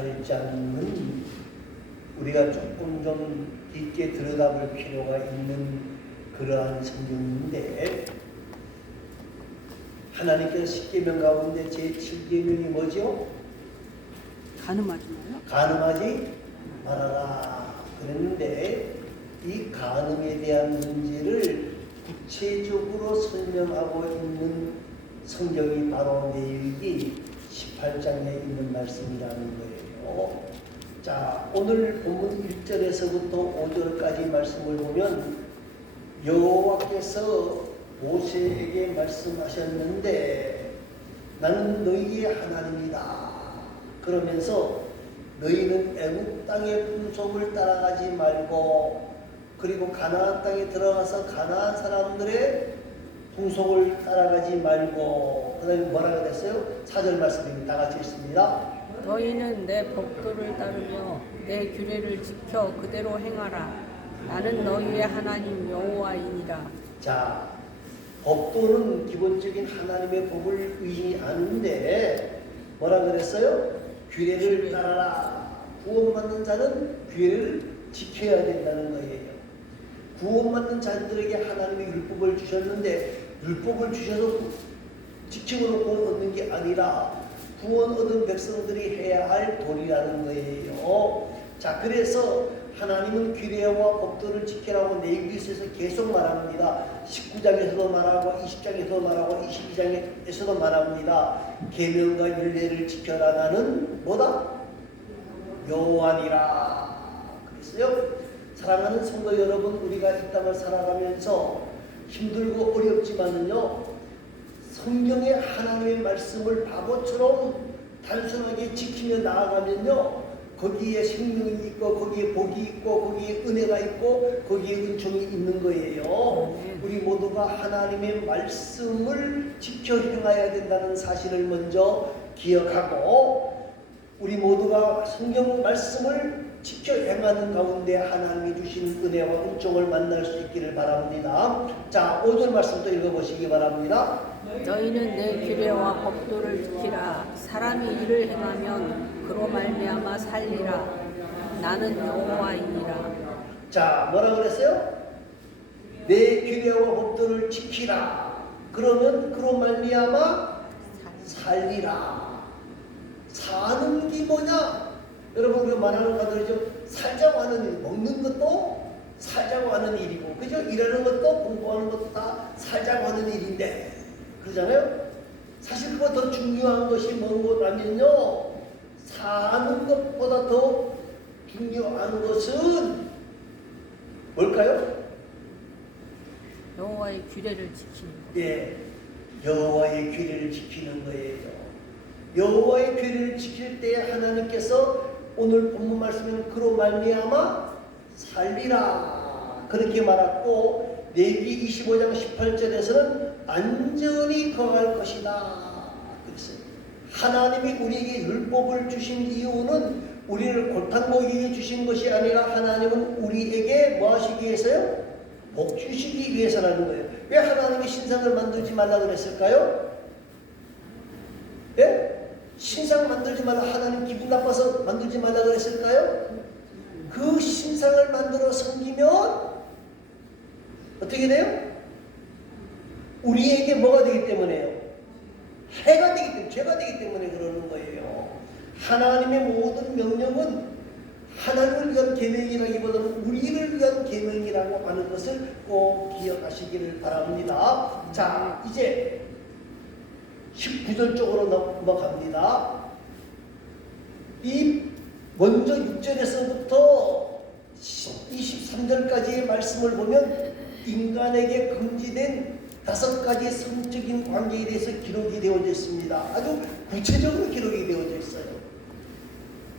18장은 우리가 조금 좀 깊게 들여다볼 필요가 있는 그러한 성경인데, 하나님께서 십계명 가운데 제7계명이 뭐죠? 가늠하지 마라. 간음하지 말아라 그랬는데, 이 간음에 대한 문제를 구체적으로 설명하고 있는 성경이 바로 레위기 18장에 있는 말씀이라는 거예요. 자, 오늘 본문 1절에서부터 5절까지 말씀을 보면 여호와께서 모세에게 말씀하셨는데, 나는 너희의 하나님이다 그러면서 너희는 애굽 땅의 풍속을 따라가지 말고, 그리고 가나안 땅에 들어가서 가나안 사람들의 풍속을 따라가지 말고, 그 다음에 뭐라 그랬어요? 4절 말씀입니다. 다 같이 읽습니다. 너희는 내 법도를 따르며 내 규례를 지켜 그대로 행하라. 나는 너희의 하나님 여호와이니라. 자, 법도는 기본적인 하나님의 법을 의미하는데 뭐라 그랬어요? 규례를 따라라. 구원받는 자는 규례를 지켜야 된다는 거예요. 구원받는 자들에게 하나님의 율법을 주셨는데, 율법을 주셔서 지키고 놓고 얻는 게 아니라 구원 얻은 백성들이 해야 할 도리라는 거예요. 자, 그래서 하나님은 규례와 법도를 지키라고 레위기서에서 계속 말합니다. 19장에서도 말하고 20장에서도 말하고 22장에서도 말합니다. 계명과 율례를 지켜라. 나는 뭐다? 여호와니라 그랬어요. 사랑하는 성도 여러분, 우리가 이 땅을 살아가면서 힘들고 어렵지만은요, 성경의 하나님의 말씀을 바보처럼 단순하게 지키며 나아가면요, 거기에 생명이 있고 거기에 복이 있고 거기에 은혜가 있고 거기에 은총이 있는 거예요. 우리 모두가 하나님의 말씀을 지켜 행해야 된다는 사실을 먼저 기억하고, 우리 모두가 성경 말씀을 지켜 행하는 가운데 하나님이 주신 은혜와 은총을 만날 수 있기를 바랍니다. 자, 5절 말씀 또 읽어보시기 바랍니다. 너희는 내 규례와 법도를 지키라. 사람이 이를 행하면 그로 말미암아 살리라. 나는 여호와이니라. 자, 뭐라 그랬어요? 내 규례와 법도를 지키라. 그러면 그로 말미암아 살리라. 사는 게 뭐냐? 여러분, 우리가 말하는 것들이죠. 살자고 하는 일, 먹는 것도 살자고 하는 일이고, 그죠? 일하는 것도 공부하는 것도 다 살자고 하는 일인데, 그러잖아요? 사실 그거 더 중요한 것이 뭐냐면요, 사는 것보다 더 중요한 것은 뭘까요? 여호와의 규례를 지키는 것. 예, 여호와의 규례를 지키는 거예요. 여호와의 규례를 지킬 때 하나님께서 오늘 본문 말씀에는 그로 말미암아 살리라 그렇게 말했고, 레위기 25장 18절에서는 안전히 거할 것이다 그랬어요. 하나님이 우리에게 율법을 주신 이유는 우리를 골탕먹이게 주신 것이 아니라, 하나님은 우리에게 뭐 하시기 위해서요? 복 주시기 위해서라는 거예요. 왜 하나님이 신상을 만들지 말라 그랬을까요? 예? 신상 만들지 말라, 하나님 기분 나빠서 만들지 말라 그랬을까요? 그 신상을 만들어 섬기면 어떻게 돼요? 우리에게 뭐가 되기 때문에요? 해가 되기 때문에, 죄가 되기 때문에 그러는 거예요. 하나님의 모든 명령은 하나님을 위한 계명이라기보다는 우리를 위한 계명이라고 하는 것을 꼭 기억하시기를 바랍니다. 자, 이제 19절 쪽으로 넘어갑니다. 이 먼저 6절에서부터 23절까지의 말씀을 보면 인간에게 금지된 5가지 성적인 관계에 대해서 기록이 되어져 있습니다. 아주 구체적으로 기록이 되어져 있어요.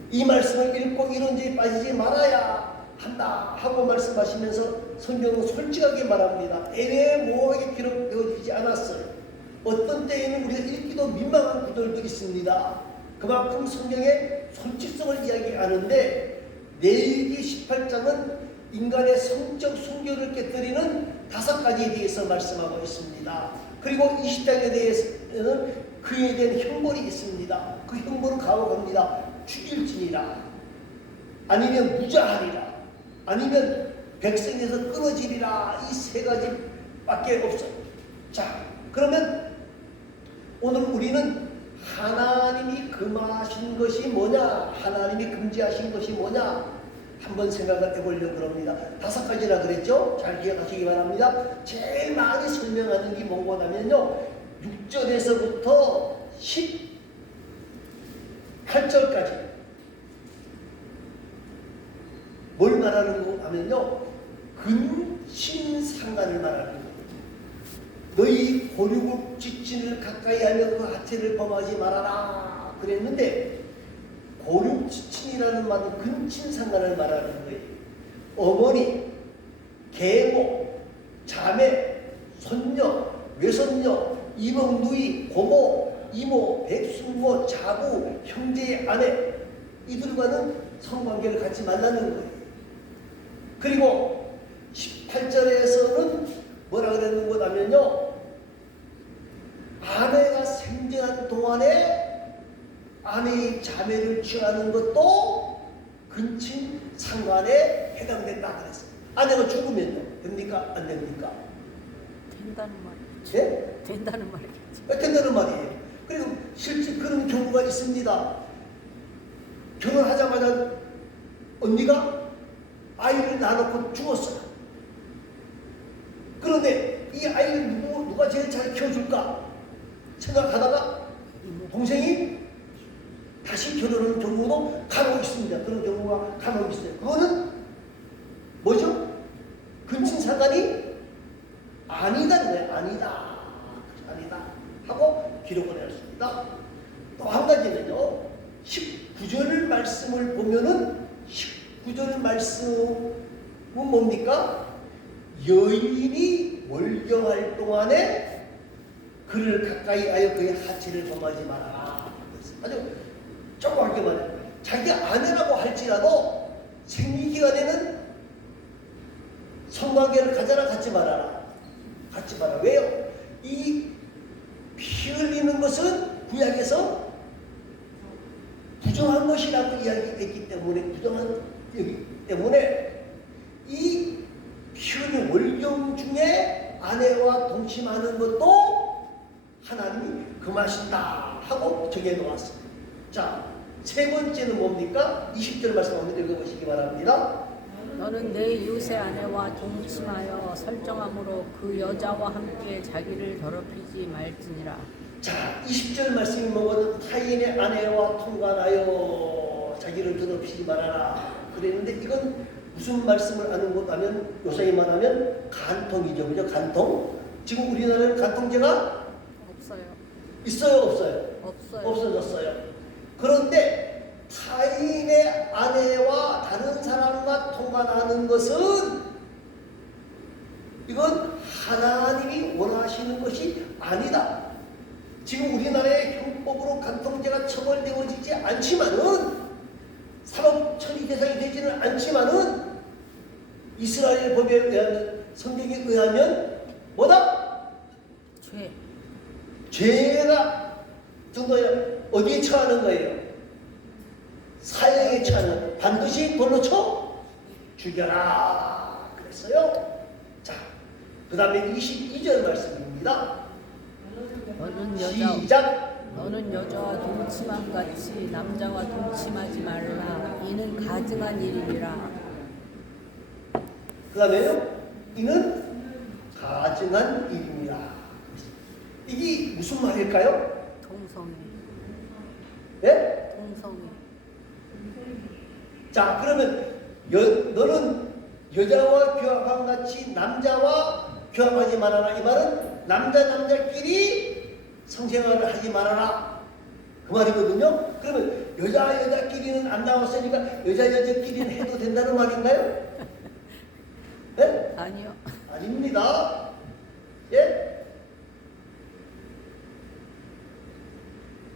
이 말씀을 읽고 이런 죄에 빠지지 말아야 한다 하고 말씀하시면서 성경은 솔직하게 말합니다. 애매모호하게 기록되어지지 않았어요. 어떤 때에는 우리가 읽기도 민망한 구절도 있습니다. 그만큼 성경의 솔직성을 이야기하는데, 레위기 18장은 인간의 성적 순결을 깨뜨리는 5가지에 대해서 말씀하고 있습니다. 그리고 20장에 대해서는 그에 대한 형벌이 있습니다. 그 형벌을 가로갑니다. 죽일지니라. 아니면 무자하리라. 아니면 백성에서 끊어지리라. 이 세 가지밖에 없어요. 자, 그러면 오늘 우리는 하나님이 금하신 것이 뭐냐, 하나님이 금지하신 것이 뭐냐 한번 생각을 해보려고 합니다. 5가지라 그랬죠? 잘 기억하시기 바랍니다. 제일 많이 설명하는 게 뭐냐면요, 6절에서부터 18절까지 뭘 말하는 거 하면요, 근신상간을 말하는 거예요. 너희 고류국 직진을 가까이 하며 그 하체를 범하지 말아라 그랬는데, 고륙지친이라는 말은 근친상간을 말하는 거예요. 어머니, 계모, 자매, 손녀, 외손녀, 이모, 누이, 고모, 이모, 백숙모, 자부, 형제의 아내, 이들과는 성관계를 갖지 말라는 거예요. 그리고 18절에서는 뭐라 그랬는 거냐면요, 아내가 생전한 동안에 아내의 자매를 취하는 것도 근친 상간에 해당된다 그랬어요. 아내가 죽으면요, 됩니까? 안 됩니까? 된다는 말이죠. 예? 된다는 말이죠. 된다는 말이에요. 그리고 실제 그런 경우가 있습니다. 결혼하자마자 언니가 아이를 낳아놓고 죽었어요. 그런데 이 아이를 누가 제일 잘 키워줄까 생각하다가 동생이 다시 결혼하는 경우도 간혹 있습니다. 그런 경우가 간혹 있어요. 그거는 뭐죠? 근친상간이 아니다는 거예요. 아니다 하고 기록을 했습니다. 또 한 가지는요, 19절 말씀을 보면은 19절 말씀은 뭡니까? 여인이 월경할 동안에 그를 가까이 하여 그의 하체를 범하지 말아라. 아주 조그맣게 말해요. 자기 아내라고 할지라도 생리기간에는 성관계를 가져라, 갖지 말아라. 갖지 마라. 왜요? 이 피 흘리는 것은 구약에서 부정한 것이라고 이야기했기 때문에, 부정한 여기 때문에 이 피 흘리는 월경 중에 아내와 동침하는 것도 하나님이 금하신다 하고 정해놓았어요. 자, 세 번째는 뭡니까? 20절 말씀 한번 읽어보시기 바랍니다. 너는 내 이웃의 아내와 동침하여 설정함으로 그 여자와 함께 자기를 더럽히지 말지니라. 자, 20절 말씀이 뭐거든? 타인의 아내와 통관하여 자기를 더럽히지 말아라 그랬는데, 이건 무슨 말씀을 하는 것 하면, 요새 말하면 간통이죠. 그죠? 간통. 지금 우리나라는 간통죄가 없어요. 있어요? 없어요? 없어요. 없어졌어요. 그런데 타인의 아내와 다른 사람과 통관하는 것은, 이건 하나님이 원하시는 것이 아니다. 지금 우리나라의 형법으로 간통죄가 처벌되어지지 않지만은, 사법 처리 대상이 되지는 않지만은, 이스라엘 법에 의하면, 성경에 의하면 뭐다? 죄가 정도에 어디에 처하는 거예요? 사형에 처하는, 반드시 돌로 쳐 죽여라 그랬어요. 자, 그 다음에 22절 말씀입니다. 시작. 너는 여자와 동침함 같이 남자와 동침하지 말라. 이는 가증한 일이라. 그 다음에요, 이는 가증한 일입니다. 이게 무슨 말일까요? 동성애. 예? 동성애. 자, 그러면 너는 여자와 교합함 같이 남자와 교합하지 말아라. 이 말은 남자끼리 성생활을 하지 말아라 그 말이거든요. 그러면 여자끼리는 안 나왔으니까 여자끼리는 해도 된다는 말인가요? 예? 아니요. 아닙니다. 예?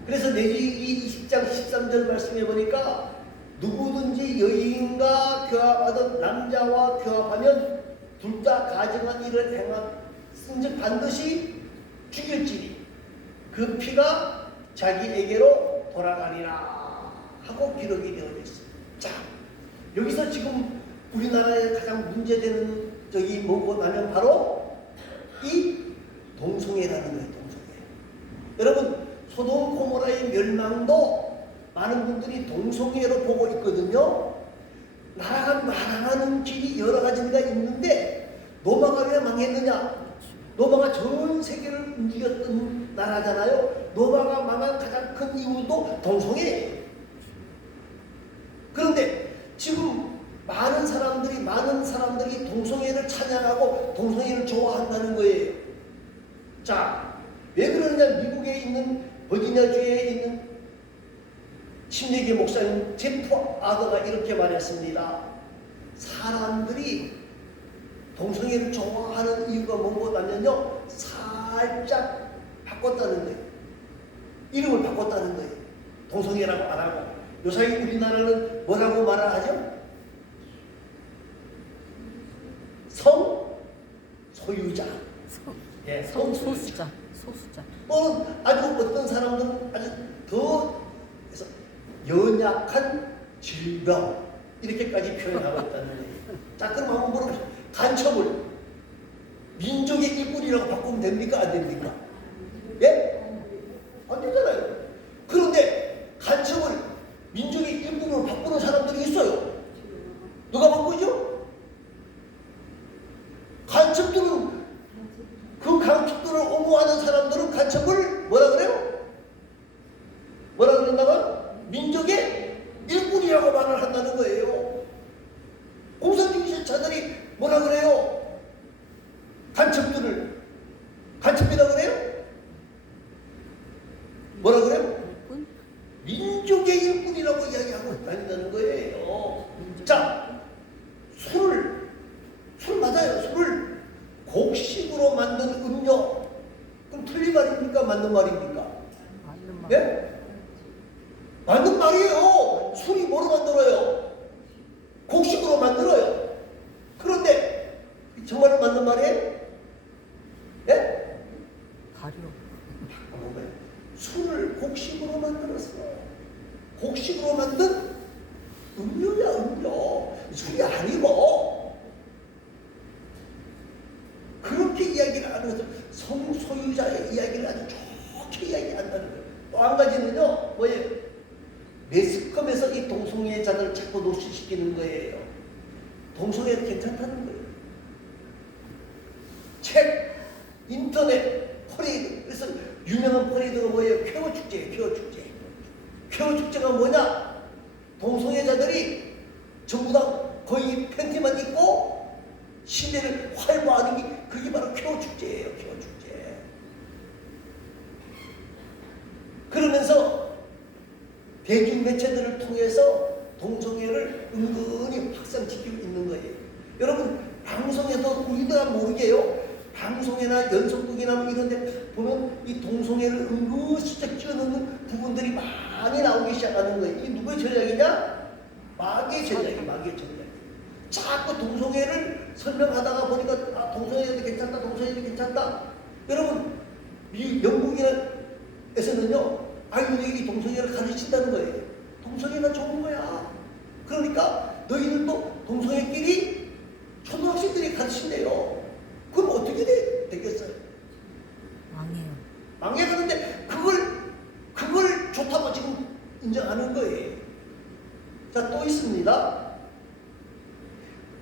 그래서 내기 20장 13절 말씀해 보니까, 누구든지 여인과 교합하던 남자와 교합하면 둘 다 가증한 일을 행한즉 반드시 죽일지니 그 피가 자기에게로 돌아가리라 하고 기록이 되어 있어요. 자, 여기서 지금 우리나라에 가장 문제되는 적이 뭐고 하면 바로 이 동성애라는 거예요. 동성애. 여러분, 소돔 고모라의 멸망도 많은 분들이 동성애로 보고 있거든요. 나라가 망하는 길이 여러 가지가 있는데 로마가 왜 망했느냐? 로마가 전 세계를 움직였던 나라잖아요. 로마가 망한 가장 큰 이유도 동성애예요. 그런데 지금 많은 사람들이 동성애를 찬양하고 동성애를 좋아한다는 거예요. 자, 왜 그러느냐? 미국에 있는 버지니아주에 있는 침례교 목사님 제프 아더가 이렇게 말했습니다. 사람들이 동성애를 좋아하는 이유가 뭐냐면요, 살짝 바꿨다는 거예요. 이름을 바꿨다는 거예요. 동성애라고 안 하고. 요사이 우리나라는 뭐라고 말을 하죠? 성소유자. 예, 소수자. 아주 어떤 사람들은 아주 더 그래서 연약한 질병 이렇게까지 표현하고 있다는 거예요. 자, 그럼 한번 물어보세요. 간첩을 민족의 일꾼이라고 바꾸면 됩니까? 안 됩니까? 예? 안 되잖아요. 그런데 간첩을 민족의 일꾼으로 바꾸는 사람들이 있어요. 누가 바꾸죠? 간첩들은 그 간첩들을 옹호하는 사람들은 간첩을 뭐라 그래요? 뭐라 그런다고? 민족의 일꾼이라고 말을 한다는 거예요. 공산주의자들이 뭐라 그래요? 간첩들을 간첩이라고 그래요? 뭐라 그래요? 민족의 일꾼이라고 이야기하고 다닌다는 거예요. 자, 술 맞아요. 술을 곡식으로 만든 음료. 그럼 틀린 말입니까? 맞는 말입니까? 맞는 말. 예? 맞는 말이에요. 술이 뭐로 만들어요? 곡식으로 만들어요. 그런데 정말로 맞는 말이에요? 예? 가려. 술을 곡식으로 만들었어. 곡식으로 만든 음료야, 음료. 술이 아니고. 그렇게 이야기를 하는 것은 성소유자의 이야기를 아주 좋게 이야기한다는 거예요. 또 한 가지는요, 뭐예요? 매스컴에서 이 동성애자들을 자꾸 노출시키는 거예요. 동성애는 괜찮다는 거예요. 책, 인터넷, 퍼레이드. 그래서 유명한 퍼레이드가 뭐예요? 퀘어 축제예요. 퀘어 축제. 퀘어 축제가 뭐냐? 동성애자들이 전부 다 거의 팬티만 입고 시대를 활보하는 게 그게 바로 퀘어 축제예요. 퀘어 축제. 그러면서 대중 매체들을 통해서 동성애를 은근히 확산시키고 있는 거예요. 여러분, 방송에서 우리가 모르게요. 방송이나 연속극이나 뭐 이런 데 보면 이 동성애를 은근슬쩍 끼워넣는 부분들이 많이 나오기 시작하는 거예요. 이게 누구의 전략이냐? 마귀의 전략이. 자꾸 동성애를 설명하다가 보니까 아, 동성애도 괜찮다, 동성애도 괜찮다. 여러분, 영국에서는요, 아이들이 동성애를 가르친다는 거예요. 동성애가 좋은 거야. 그러니까 너희들도 동성애끼리 초등학생들이 가르친대요. 그럼 어떻게 되겠어요? 망해가는데 그걸 좋다고 지금 인정하는 거예요. 자, 또 있습니다.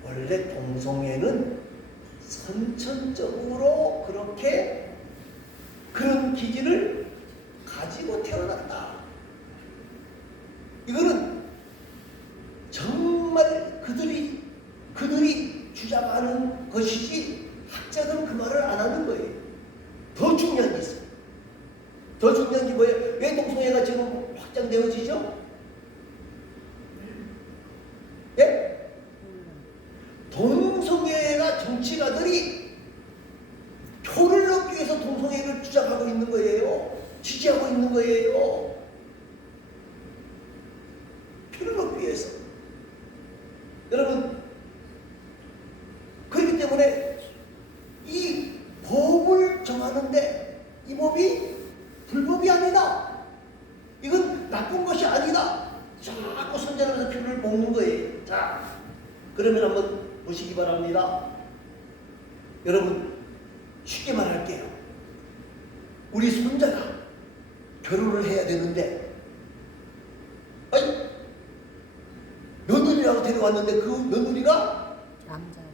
원래 동성애는 선천적으로 그런 기질을 가지고 태어났다. 이거는 정말 그들이 주장하는 것이지 학자들은 그 말을 안 하는 거예요. 더 중요한 게 있어요. 더 중요한 게 뭐예요? 왜 동성애가 지금 확장되어지죠? 예? 동성애가 정치가들이 표를 얻기 위해서 동성애를 주장하고 있는 거예요. 지지하고 있는 거예요. 표를 얻기 위해서. 여러분, 그렇기 때문에 이 법을 정하는데 이 법이 불법이 아니다. 이건 나쁜 것이 아니다. 자, 먹는 거예요. 자, 그러면 한번 보시기 바랍니다. 여러분, 쉽게 말할게요. 우리 손자가 결혼을 해야 되는데, 아니, 며느리라고 데려왔는데 그 며느리가 남자예요.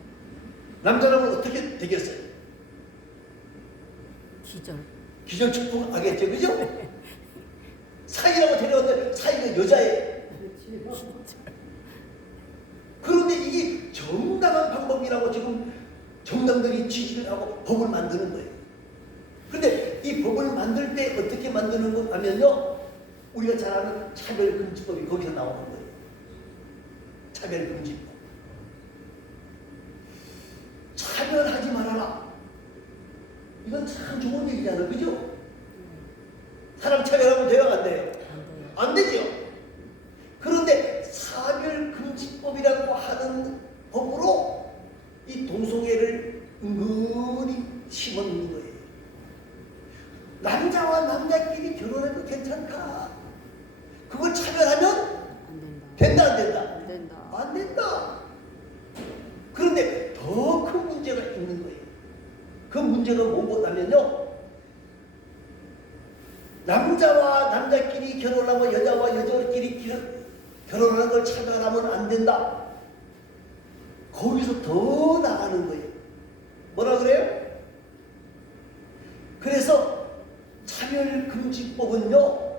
남자라면 어떻게 되겠어요? 기절. 축복하겠죠, 그죠? 사이라고 데려왔는데 사이가 여자예요. 그런데 이게 정당한 방법이라고 지금 정당들이 지지를 하고 법을 만드는 거예요. 그런데 이 법을 만들 때 어떻게 만드는 것 하면요, 우리가 잘 아는 차별금지법이 거기서 나오는 거예요. 차별금지법. 차별하지 말아라. 이건 참 좋은 얘기잖아요, 그죠? 사람 차별하면 돼요, 안 돼요? 안 되죠. 그런데 차별금지법이라고 하는 법으로 이 동성애를 은근히 심어놓는 거예요. 남자와 남자끼리 결혼해도 괜찮다. 그걸 차별하면 된다, 안 된다? 안 된다. 안 된다. 그런데 더 큰 문제가 있는 거예요. 그 문제가 뭐냐면요, 남자와 남자끼리 결혼하고 여자와 여자끼리 결혼하는 걸 차별하면 안 된다. 거기서 더 나가는 거예요. 뭐라 그래요? 그래서 차별금지법은요,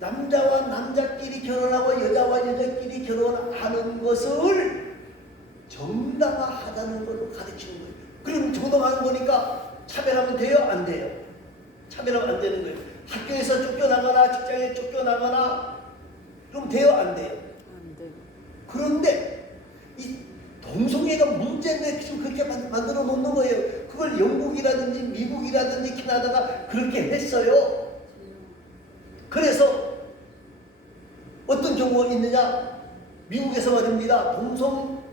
남자와 남자끼리 결혼하고 여자와 여자끼리 결혼하는 것을 정당화하다는 걸로 가르치는 거예요. 그럼 정당화하는 거니까 차별하면 돼요? 안 돼요? 차별하면 안 되는 거예요. 학교에서 쫓겨나거나 직장에 쫓겨나거나 그럼 돼요? 안 돼요? 안 돼요. 그런데 이 동성애가 문제인데 지금 그렇게 만들어 놓는 거예요. 그걸 영국이라든지 미국이라든지 캐나다가 그렇게 했어요. 그래서 어떤 경우가 있느냐? 미국에서 말입니다. 동성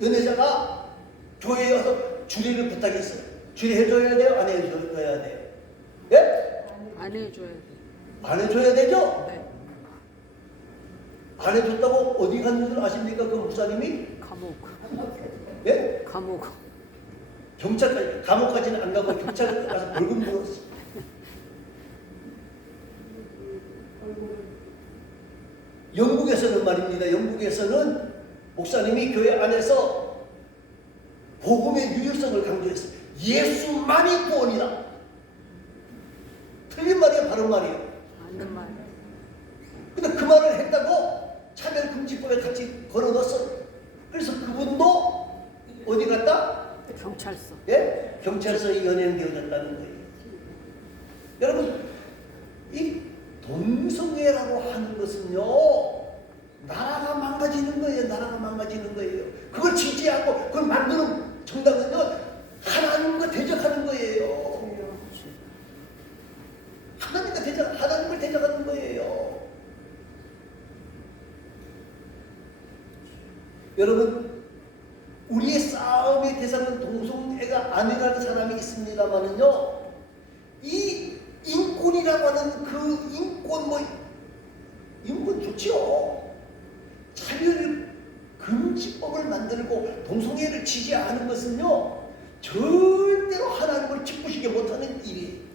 연애자가 교회에 와서 주례를 부탁했어요. 주례 해줘야 돼요? 안 해줘야 돼요? 예? 안 해줘야 돼. 안 해줘야 되죠? 네. 안 해줬다고 어디 갔는 줄 아십니까? 그 목사님이? 감옥. 예? 감옥. 경찰까지, 감옥까지는 안 가고 경찰 가서 벌금 물었어. 영국에서는 말입니다. 영국에서는 목사님이 교회 안에서 복음의 유효성을 강조했어요. 예수만이 구원이다. 틀린 말이에요, 바른 말이에요. 맞는 말. 근데 그 말을 했다고 차별금지법에 같이 걸어넣었어. 그래서 그분도 어디 갔다? 경찰서. 예? 경찰서에 연행되어졌다는 거예요. 여러분, 이 동성애라고 하는 것은요, 나라가 망가지는 거예요. 나라가 망가지는 거예요. 그걸 지지하고 그걸 만드는 정당은요, 하나님과 대적하는 거예요. 하나님을 대적하는 거예요. 여러분, 우리의 싸움의 대상은 동성애가 아니라는 사람이 있습니다만은요, 이 인권이라고 하는 그 인권 좋지요. 차별금지법을 만들고 동성애를 지지하는 것은요, 절대로 하나님을 기쁘시게 못하는 일이에요.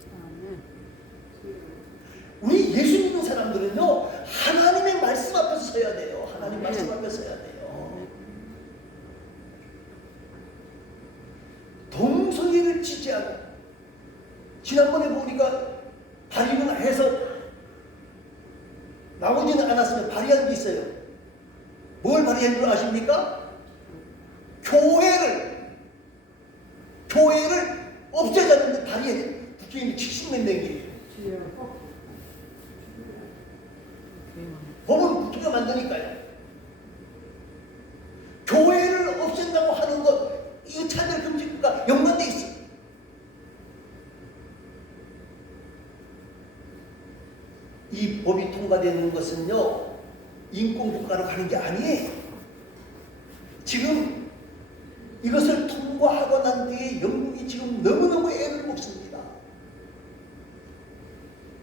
우리 예수 믿는 사람들은요, 하나님의 말씀 앞에서 서야 돼요. 하나님 말씀 앞에서 서야 돼요. 동성애를 지지하고, 지난번에 보니까 발의는 해서 나오지는 않았으면 발의한 게 있어요. 뭘 발의한 줄 아십니까? 교회를 없애자는데 발의한 국회의원이 70몇 명이에요. 법은 국회가 만드니까요. 교회를 없앤다고 하는 것, 이 차별금지법과 연관돼 있어. 이 법이 통과되는 것은요, 인권국가로 가는 게 아니에요. 지금 이것을 통과하고 난 뒤에 영국이 지금 너무너무 애를 먹습니다.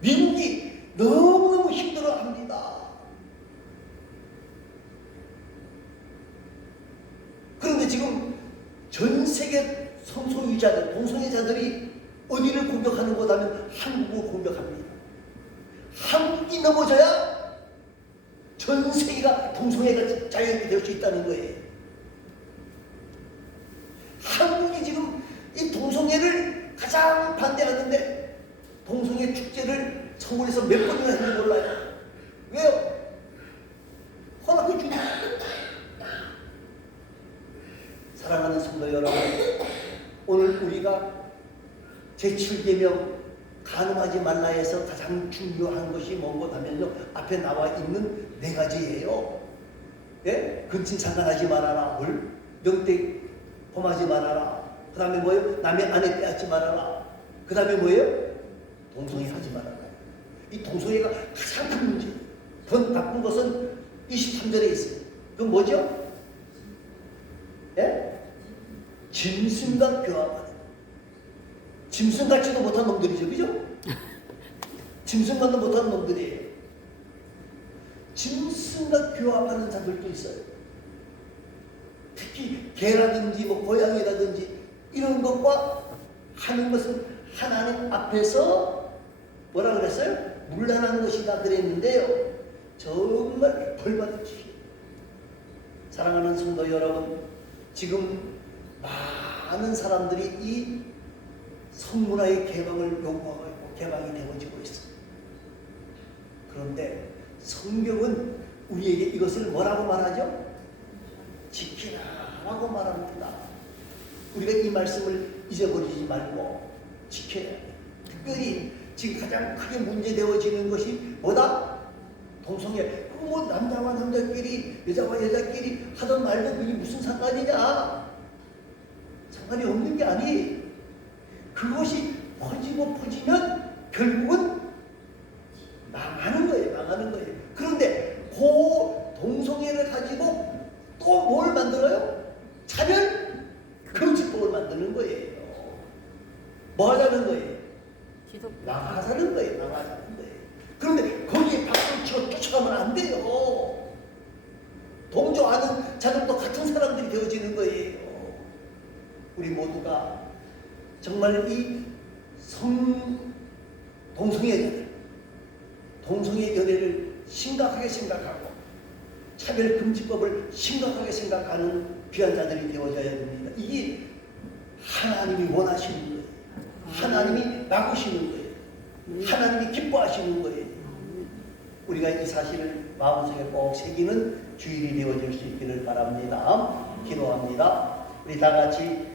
미국이 너무너무 힘들어합니다. 지금 전 세계 성소유자들, 동성애자들이 어디를 공격하는 거다면 한국을 공격합니다. 한국이 넘어져야 전 세계가 동성애가 자유롭게 될 수 있다는 거예요. 한국이 지금 이 동성애를 가장 반대하는데 동성애 축제를 서울에서 몇 번이나 했는지 몰라요. 왜요? 허락해 주니까. 사랑하는 성도 여러분, 오늘 우리가 제7계명 간음하지 말라 해서 가장 중요한 것이 뭔가 하면요, 앞에 나와 있는 4가지예요. 예? 근친상간하지 말아라. 명태 범하지 말아라. 그 다음에 뭐예요? 남의 아내 빼앗지 말아라. 그 다음에 뭐예요? 동성애 하지 말아라. 이 동성애가 가장 큰 문제. 더 나쁜 것은 23절에 있어요. 그건 뭐죠? 예? 짐승과 교합하는. 짐승 같지도 못한 놈들이죠. 그죠? 짐승만도 못한 놈들이에요. 짐승과 교합하는 자들도 있어요. 특히 개라든지 뭐 고양이라든지 이런 것과 하는 것은 하나님 앞에서 뭐라 그랬어요? 문란한 것이다 그랬는데요. 정말 벌받을 주시오. 사랑하는 성도 여러분, 지금 많은 사람들이 이 성문화의 개방을 요구하고 있고 개방이 되어지고 있습니다. 그런데 성경은 우리에게 이것을 뭐라고 말하죠? 지키라라고 말합니다. 우리가 이 말씀을 잊어버리지 말고 지켜야 해요. 특별히 지금 가장 크게 문제되어지는 것이 뭐다? 동성애. 뭐 남자와 남자끼리, 여자와 여자끼리 하던 말도 그게 무슨 상관이냐? 상관이 없는 게 아니. 그것이 퍼지고 퍼지면 결국은 망하는 거예요. 망하는 거예요. 그런데 그 동성애를 가지고 또 뭘 만들어요? 차별 금지법을 만드는 거예요. 뭐 하자는 거예요? 나가자는 거예요. 나가자는 거예요. 그런데 거기에 박수를 치고 쫓아가면 안 돼요. 동조하는 자들도 같은 사람들이 되어지는 거예요. 우리 모두가 정말 이 동성애자들, 동성애 연애를 심각하게 생각하고 차별금지법을 심각하게 생각하는 귀한 자들이 되어져야 됩니다. 이게 하나님이 원하시는 거예요. 하나님이 막으시는 거예요. 하나님이 기뻐하시는 거예요. 우리가 이 사실을 마음속에 꼭 새기는 주일이 되어질 수 있기를 바랍니다. 기도합니다. 우리 다 같이